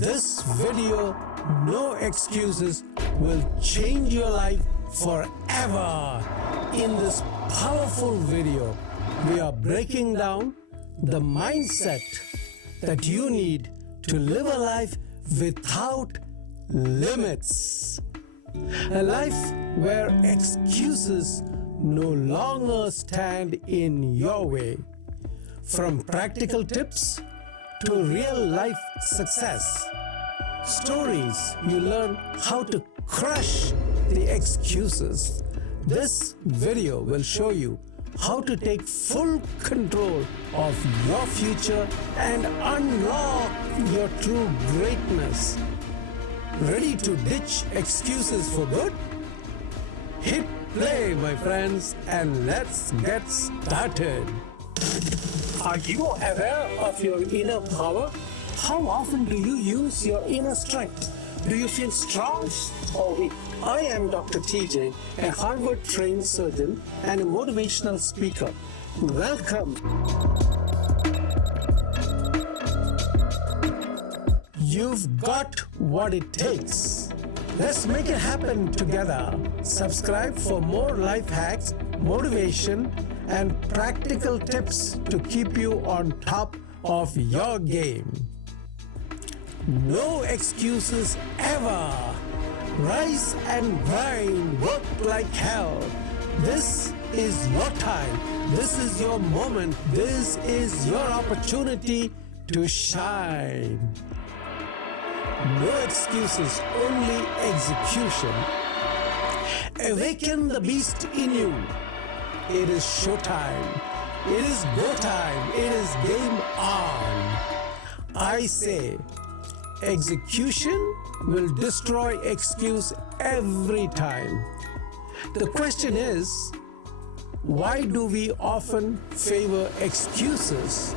This video, No Excuses, will change your life forever. In this powerful video, we are breaking down the mindset that you need to live a life without limits. A life where excuses no longer stand in your way. From practical tips to real life success, stories you learn how to crush the excuses. This video will show you how to take full control of your future and unlock your true greatness. Ready to ditch excuses for good? Hit play, my friends, and let's get started. Are you aware of your inner power? How often do you use your inner strength? Do you feel strong or weak? I am Dr. TJ, a Harvard-trained surgeon and a motivational speaker. Welcome. You've got what it takes. Let's make it happen together. Subscribe for more life hacks, motivation, and practical tips to keep you on top of your game. No excuses ever. Rise and grind, work like hell. This is your time. This is your moment. This is your opportunity to shine. No excuses, only execution. Awaken the beast in you. It is showtime. It is go time. It is game on. I say, execution will destroy excuse every time. The question is, why do we often favor excuses?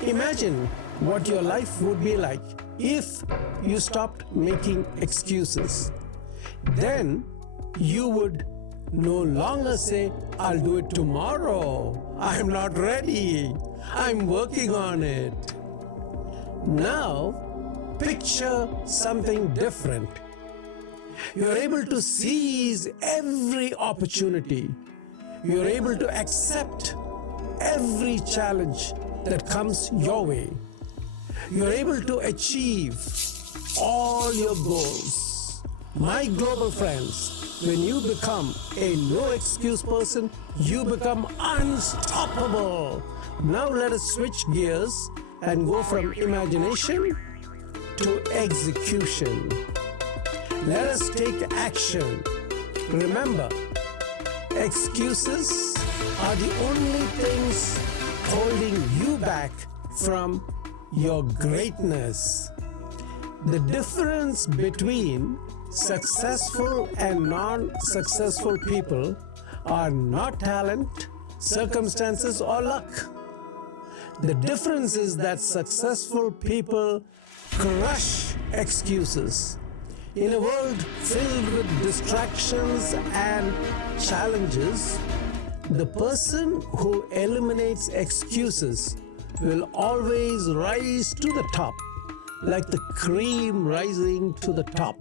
Imagine what your life would be like if you stopped making excuses. Then you would no longer say, I'll do it tomorrow. I'm not ready. I'm working on it. Now, picture something different. You're able to seize every opportunity. You're able to accept every challenge that comes your way. You're able to achieve all your goals. My global friends, when you become a no excuse person, you become unstoppable. Now let us switch gears and go from imagination to execution. Let us take action. Remember, excuses are the only things holding you back from your greatness. The difference between successful and non-successful people are not talent, circumstances, or luck. The difference is that successful people crush excuses. In a world filled with distractions and challenges, the person who eliminates excuses will always rise to the top, like the cream rising to the top.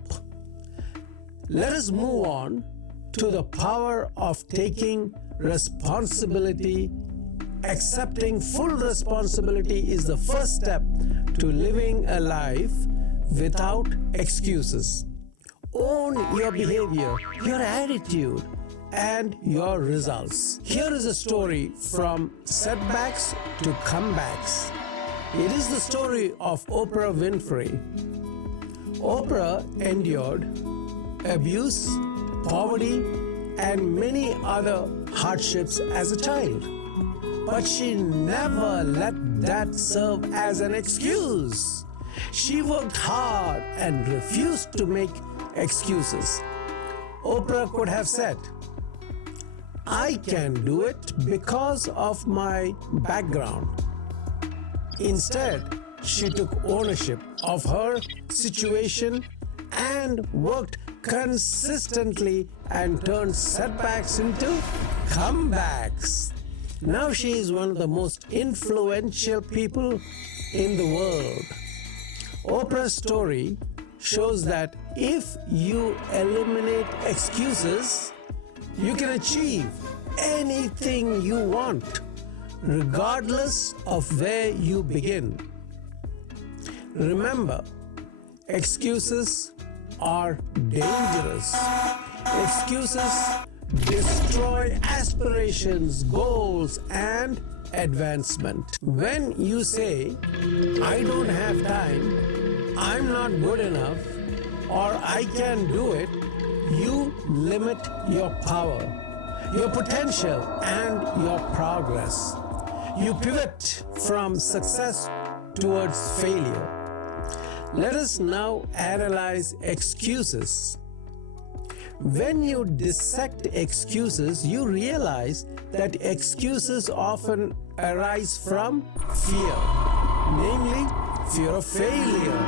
Let us move on to the power of taking responsibility. Accepting full responsibility is the first step to living a life without excuses. Own your behavior, your attitude, and your results. Here is a story from setbacks to comebacks. It is the story of Oprah Winfrey. Oprah endured abuse, poverty, and many other hardships as a child. But she never let that serve as an excuse. She worked hard and refused to make excuses. Oprah could have said, I can do it because of my background. Instead, she took ownership of her situation and worked consistently and turned setbacks into comebacks. Now she is one of the most influential people in the world. Oprah's story shows that if you eliminate excuses, you can achieve anything you want, regardless of where you begin. Remember, excuses are dangerous. Excuses destroy aspirations, goals, and advancement. When you say, I don't have time, I'm not good enough, or I can't do it, you limit your power, your potential, and your progress. You pivot from success towards failure. Let us now analyze excuses. When you dissect excuses, you realize that excuses often arise from fear, namely fear of failure,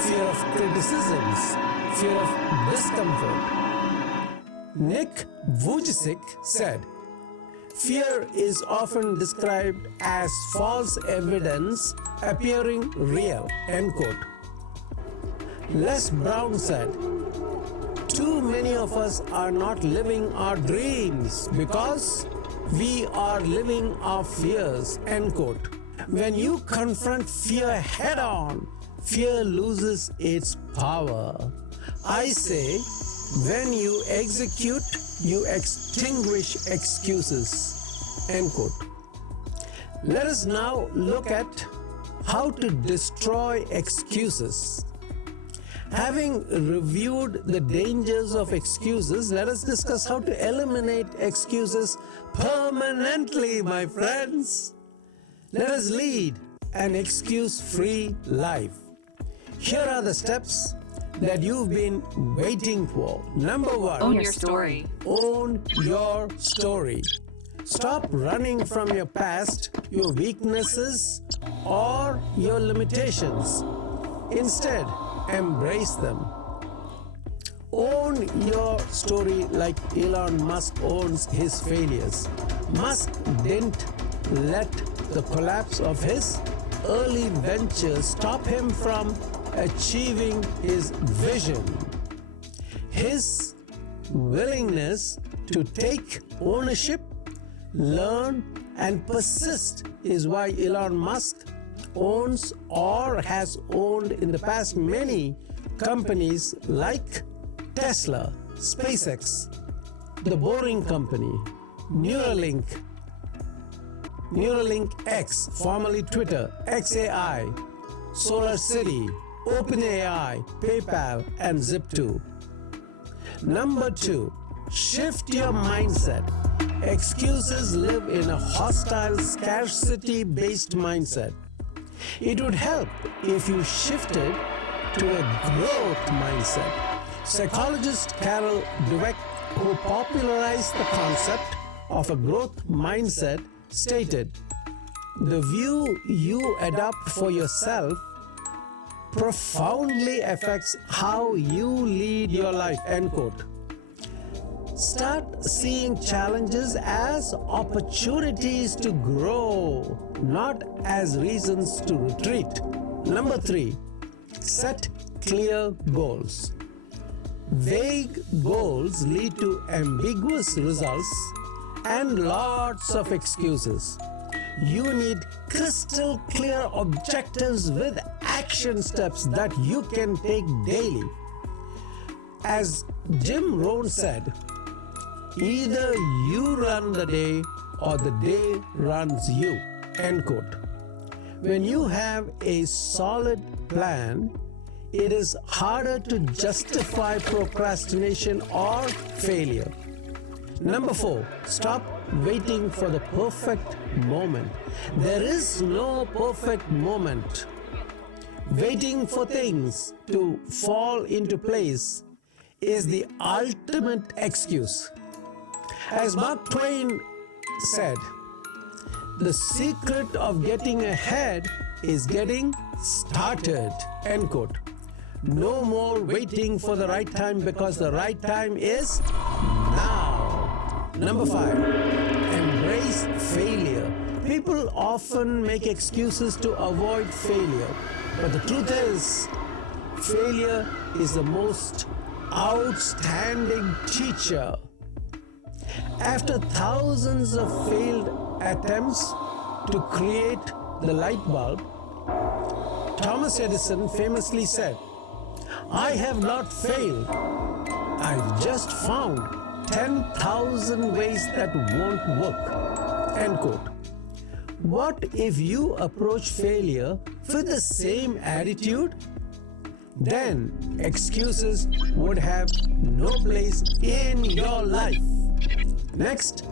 fear of criticisms, fear of discomfort. Nick Vujicic said, fear is often described as false evidence appearing real, end quote. Les Brown said, too many of us are not living our dreams because we are living our fears, end quote. When you confront fear head on, fear loses its power. I say, when you execute, you extinguish excuses, end quote. Let us now look at how to destroy excuses. Having reviewed the dangers of excuses, let us discuss how to eliminate excuses permanently, my friends. Let us lead an excuse-free life. Here are the steps that you've been waiting for. Number one, own your story. Own your story. Stop running from your past, your weaknesses, or your limitations. Instead, embrace them. Own your story like Elon Musk owns his failures. Musk didn't let the collapse of his early ventures stop him from achieving his vision. His willingness to take ownership, learn, and persist is why Elon Musk owns or has owned in the past many companies like Tesla, SpaceX, The Boring Company, Neuralink X, formerly Twitter, XAI, SolarCity, OpenAI, PayPal, and Zip2. Number two, shift your mindset. Excuses live in a hostile, scarcity-based mindset. It would help if you shifted to a growth mindset. Psychologist Carol Dweck, who popularized the concept of a growth mindset, stated, "The view you adopt for yourself profoundly affects how you lead your life," end quote. Start seeing challenges as opportunities to grow, not as reasons to retreat. Number three, set clear goals. Vague goals lead to ambiguous results and lots of excuses. You need crystal clear objectives with action steps that you can take daily. As Jim Rohn said, either you run the day or the day runs you, end quote. When you have a solid plan, it is harder to justify procrastination or failure. Number four, stop waiting for the perfect moment. There is no perfect moment. Waiting for things to fall into place is the ultimate excuse. As Mark Twain said, the secret of getting ahead is getting started, end quote. No more waiting for the right time because the right time is now. Number five, embrace failure. People often make excuses to avoid failure. But the truth is, failure is the most outstanding teacher. After thousands of failed attempts to create the light bulb, Thomas Edison famously said, "I have not failed. I've just found 10,000 ways that won't work." End quote. What if you approach failure with the same attitude? Then excuses would have no place in your life. Next,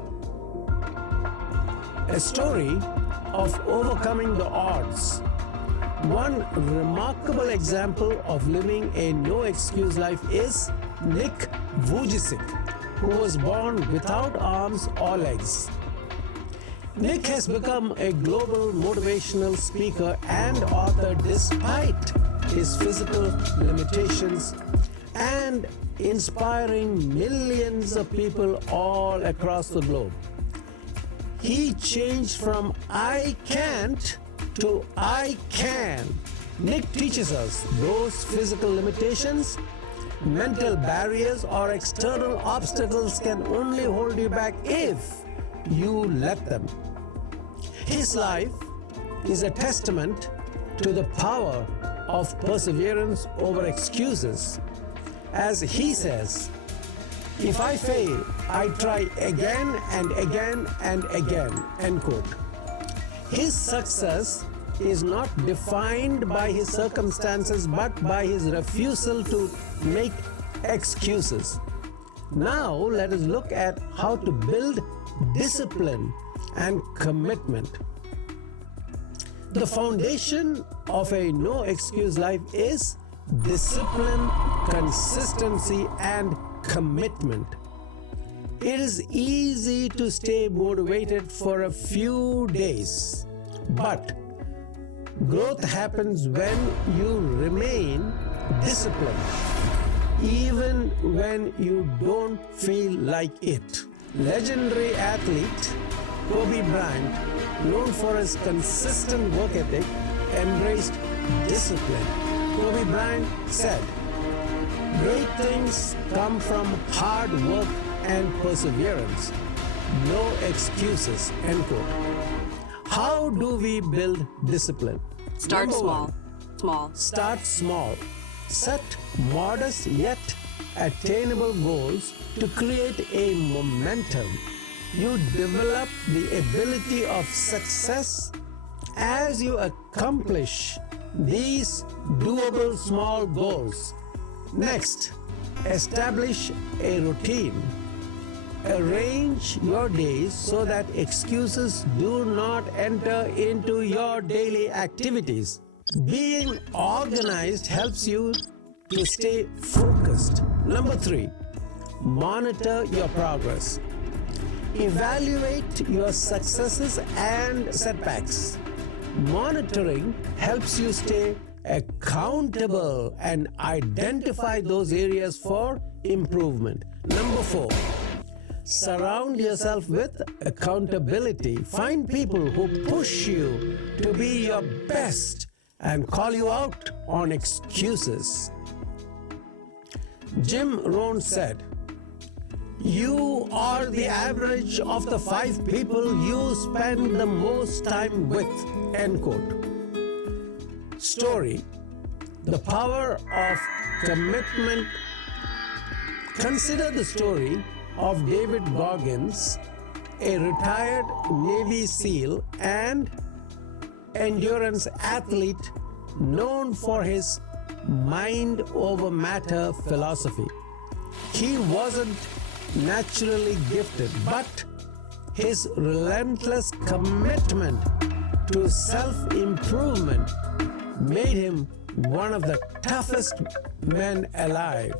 a story of overcoming the odds. One remarkable example of living a no-excuse life is Nick Vujicic, who was born without arms or legs. Nick has become a global motivational speaker and author despite his physical limitations and inspiring millions of people all across the globe. He changed from "I can't" to "I can." Nick teaches us those physical limitations, mental barriers, or external obstacles can only hold you back if you let them. His life is a testament to the power of perseverance over excuses. As he says, "If I fail, I try again and again and again." End quote. His success is not defined by his circumstances but by his refusal to make excuses. Now let us look at how to build discipline and commitment. The foundation of a no-excuse life is discipline, consistency, and commitment. It is easy to stay motivated for a few days, but growth happens when you remain disciplined, even when you don't feel like it. Legendary athlete Kobe Bryant, known for his consistent work ethic, embraced discipline. Kobe Bryant said, "Great things come from hard work and perseverance. No excuses." End quote. How do we build discipline? Start Number small. one, Small. start small. Set modest yet attainable goals to create a momentum. You develop the ability of success as you accomplish these doable small goals. Next, establish a routine. Arrange your days so that excuses do not enter into your daily activities. Being organized helps you to stay focused. Number 3, monitor your progress. Evaluate your successes and setbacks. Monitoring helps you stay accountable and identify those areas for improvement. Number 4, surround yourself with accountability. Find people who push you to be your best and call you out on excuses. Jim Rohn said, "You are the average of the 5 people you spend the most time with." End quote. Story: the power of commitment. Consider the story of David Goggins, a retired Navy SEAL and endurance athlete known for his mind over matter philosophy. He wasn't naturally gifted, but his relentless commitment to self-improvement made him one of the toughest men alive.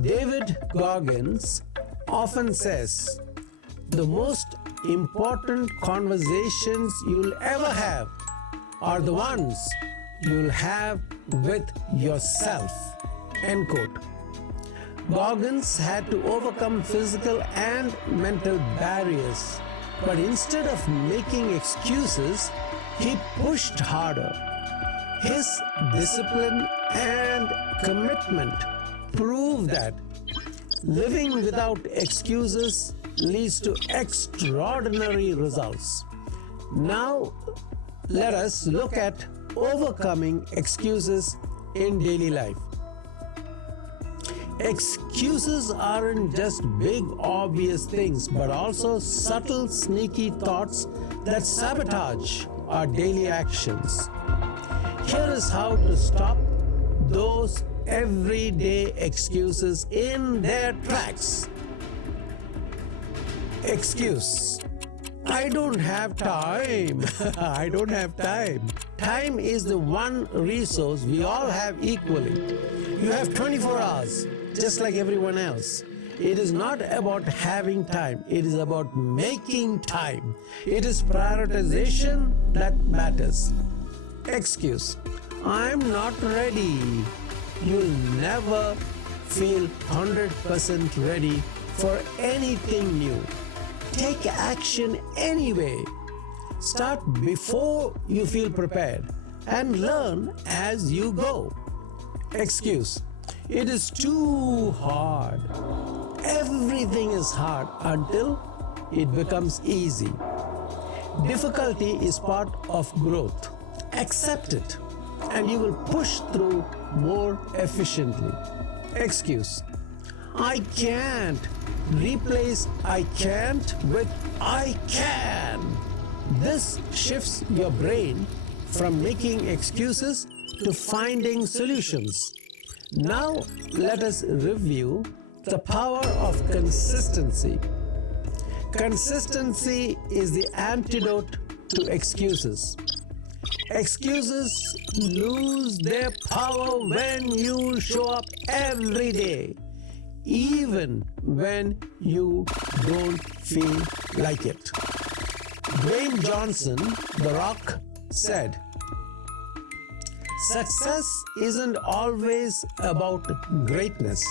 David Goggins often says, "The most important conversations you'll ever have are the ones you'll have with yourself." End quote. Goggins had to overcome physical and mental barriers, but instead of making excuses, he pushed harder. His discipline and commitment prove that living without excuses leads to extraordinary results. Now, let us look at overcoming excuses in daily life. Excuses aren't just big, obvious things, but also subtle, sneaky thoughts that sabotage our daily actions. Here is how to stop those everyday excuses in their tracks. Excuse. I don't have time. I don't have time. Time is the one resource we all have equally. You have 24 hours, just like everyone else. It is not about having time, it is about making time. It is prioritization that matters. Excuse. I'm not ready. You'll never feel 100% ready for anything new. Take action anyway. Start before you feel prepared and learn as you go. Excuse. It is too hard. Everything is hard until it becomes easy. Difficulty is part of growth. Accept it, and you will push through more efficiently. Excuse. I can't. Replace I can't with I can. This shifts your brain from making excuses to finding solutions. Now, let us review the power of consistency. Consistency is the antidote to excuses. Excuses lose their power when you show up every day, even when you don't feel like it. Dwayne Johnson, The Rock, said, "Success isn't always about greatness.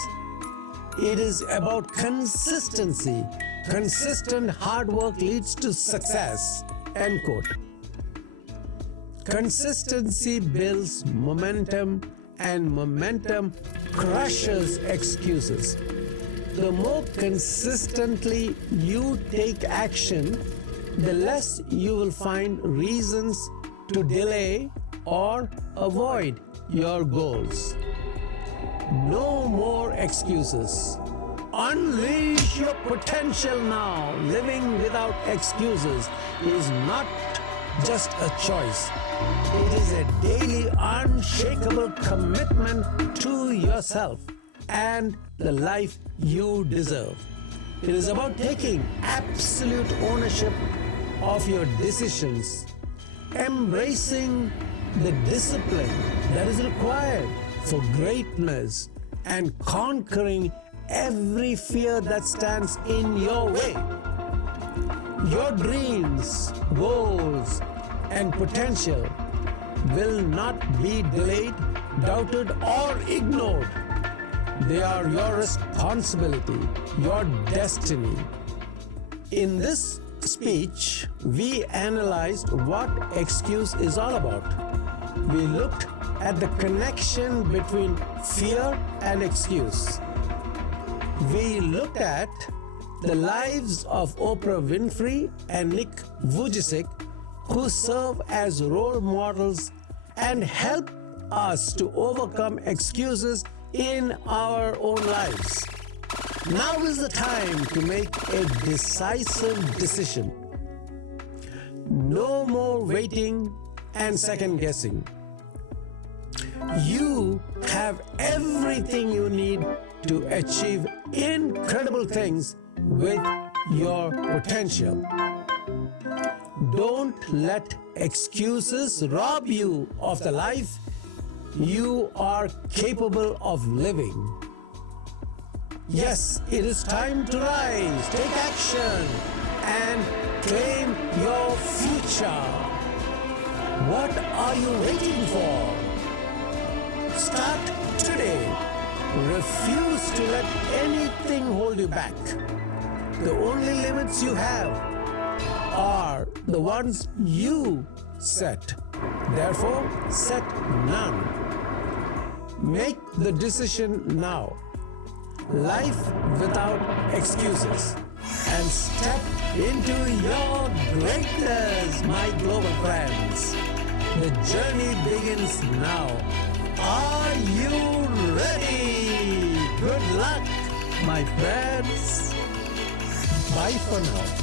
It is about consistency. Consistent hard work leads to success." End quote. Consistency builds momentum, and momentum crushes excuses. The more consistently you take action, the less you will find reasons to delay or avoid your goals. No more excuses. Unleash your potential now. Living without excuses is not just a choice. It is a daily, unshakable commitment to yourself and the life you deserve. It is about taking absolute ownership of your decisions, embracing the discipline that is required for greatness, and conquering every fear that stands in your way. Your dreams, goals, and potential will not be delayed, doubted, or ignored. They are your responsibility, your destiny. In this speech, we analyzed what excuse is all about. We looked at the connection between fear and excuse. We looked at the lives of Oprah Winfrey and Nick Vujicic, who serve as role models and help us to overcome excuses in our own lives. Now is the time to make a decisive decision. No more waiting and second guessing. You have everything you need to achieve incredible things with your potential. Don't let excuses rob you of the life you are capable of living. Yes, it is time to rise, take action, and claim your future. What are you waiting for? Start today. Refuse to let anything hold you back. The only limits you have are the ones you set. Therefore, set none. Make the decision now. Life without excuses. And step into your greatness, my global friends. The journey begins now. Are you ready? Good luck, my friends. Bye for now.